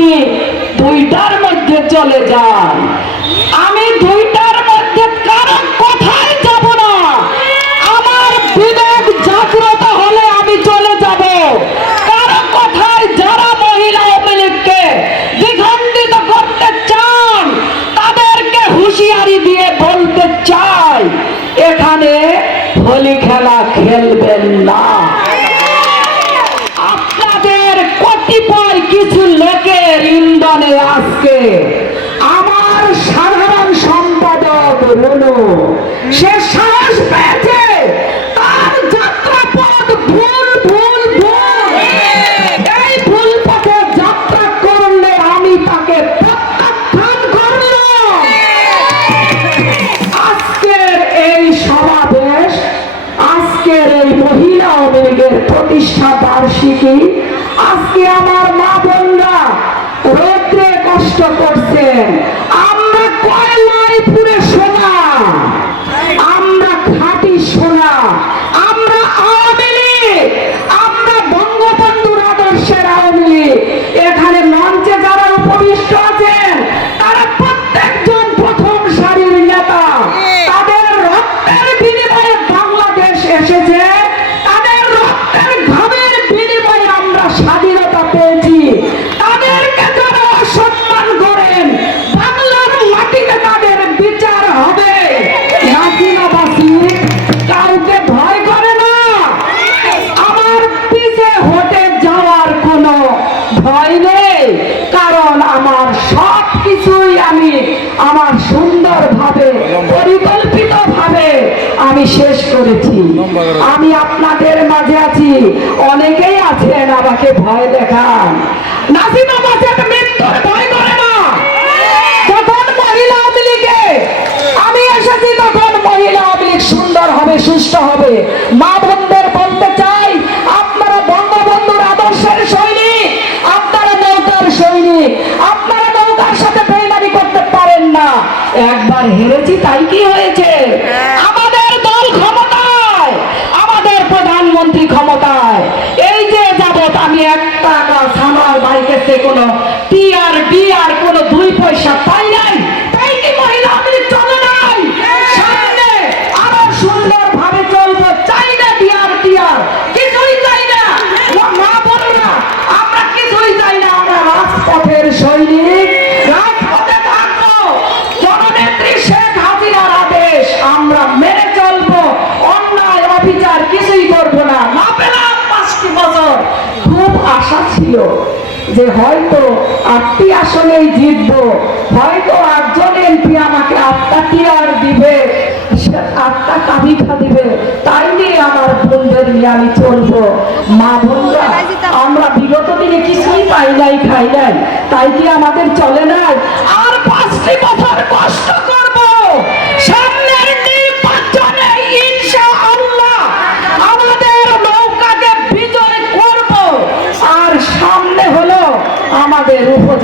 দিয়ে দুইটার মধ্যে চলে যায় প্রতিষ্ঠা বার্ষিকী আজকে আমার মা বোনরা রৌদ্রে কষ্ট করছেন। করেছি। আমি আপনাদের মাঝে আছি। অনেকেই আছেন আমাকে ভয় দেখান। নাসিমা বাচ্চাকে মৃত্যুর ভয় করে না। যখন মহিলা আওয়ামী লীগে আমি এসেছি তখন মহিলা আওয়ামী লীগ সুন্দর হবে সুস্থ হবে। মা বোনদের বলতে চাই আপনারা বঙ্গবন্ধুর আদর্শের সৈনিক আপনারা নৌকার সৈনিক আপনারা নৌকার সাথে বেইমানি করতে পারেন না। একবার হেরেছি তাই কি হয়েছে? আমাদের দল ক্ষমতায় আমাদের প্রধানমন্ত্রী ক্ষমতায়। এই যে যাবত আমি এক টাকা সামার বাড়িতে কোনো টি আর টিআর ডিআর কোনো দুই পয়সা পাই নাই তাই কি মহিলা আমি চলে নাই সামনে আরও সুন্দর ভাবে চলবো চাই না ডিআর টিআর কিছুই চাই না মা- মা বলো না আমরা কিছুই চাই না আমরা রাজপথের সৈনিক রাজপথে থাকব জননেত্রী শেখ হাসিনার আদেশ আমরা মেনে চলবো অন্যায় অবিচার কিছুই করব না না পেলাম পাঁচটি বছর খুব আশা ছিল যে হয়তো আটটি আসনেই জিতবো, হয়তো আটজন এমপি আমাকে আটটা টিয়ার দিবে, সে আটটা কাবিখা দিবে, তাই নিয়ে আমার বোনদের নিয়ে আমি চলবো। মা বোনরা, আমরা বিগত দিনে কিছুই পাই নাই, খাই নাই, তাই কি আমাদের চলে নাই? আর পাঁচটি বছর কষ্ট করব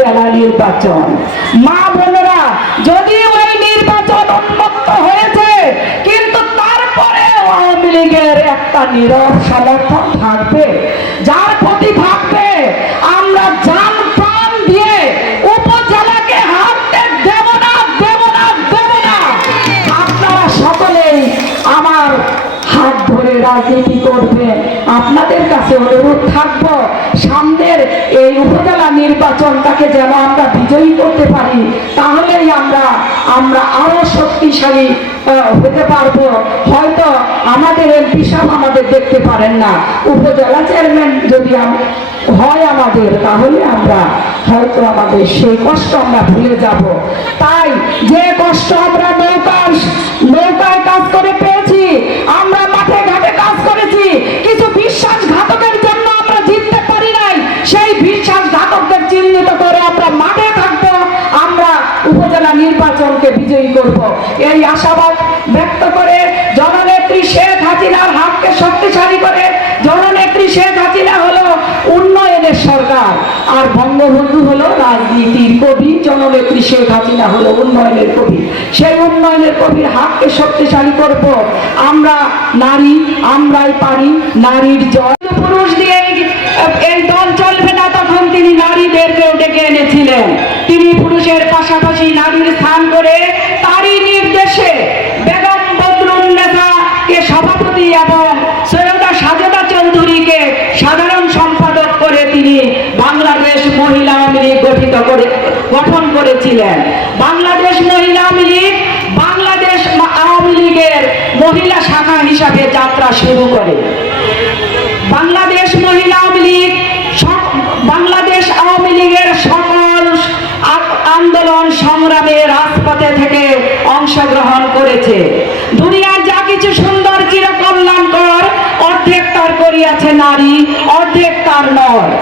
উপজেলা নির্বাচন। মা বোনেরা, যদি ওই নির্বাচন উন্মুক্ত হয়েছে, কিন্তু তারপরে আওয়ামী লীগের একটা নীরব সমর্থন রাজনীতি করবে? আপনাদের কাছে অনুরোধ থাকব, সামনের এই উপজেলা নির্বাচনটাকে যেন আমরা বিজয়ী করতে পারি, তাহলেই আমরা আমরা আরও শক্তিশালী হতে পারব। হয়তো আমাদের এমপি সাহেব আমাদের দেখতে পারেন না। উপজেলা চেয়ারম্যান যদি হয় আমাদের, তাহলে আমরা হয়তো আমাদের সেই কষ্ট আমরা ভুলে যাব। তাই যে কষ্ট আমরা নৌকার, নৌকায় কাজ করে করব। এই আশাবাদ ব্যক্ত করে জননেত্রী শেখ হাসিনার হাতকে শক্তিশালী করে জননেত্রী শেখ হাসিনা হলো উন্নয়নের সরকার। আর বঙ্গবন্ধু হলো রাজনীতির কবি, জননেত্রী শেখ হাসিনা হলো উন্নয়নের কবি। সেই উন্নয়নের কবির হাতকে শক্তিশালী করব। আমরা নারী, আমরাই পারি, নারীর জয়। পুরুষ দিয়ে এই- দল তিনি নারীদেরকেও ডেকে এনেছিলেন। তিনি পুরুষের পাশাপাশি নারীর স্থান করে তারই নির্দেশে বেগম বদরুন্নেসাকে সভাপতি এবং সৈয়দা সাজেদা চৌধুরীকে সাধারণ সম্পাদক করে তিনি বাংলাদেশ মহিলা আওয়ামী লীগ গঠিত করে, গঠন করেছিলেন। বাংলাদেশ মহিলা আওয়ামী লীগ বাংলাদেশ আওয়ামী লীগের মহিলা শাখা হিসাবে যাত্রা শুরু করে। আন্দোলন সংগ্রামে রাজপথে থেকে অংশগ্রহণ করেছে। দুনিয়ার যা কিছু সুন্দর চিরকল্যাণকর, অর্ধেক তার করিয়াছে নারী, অর্ধেক তার নয়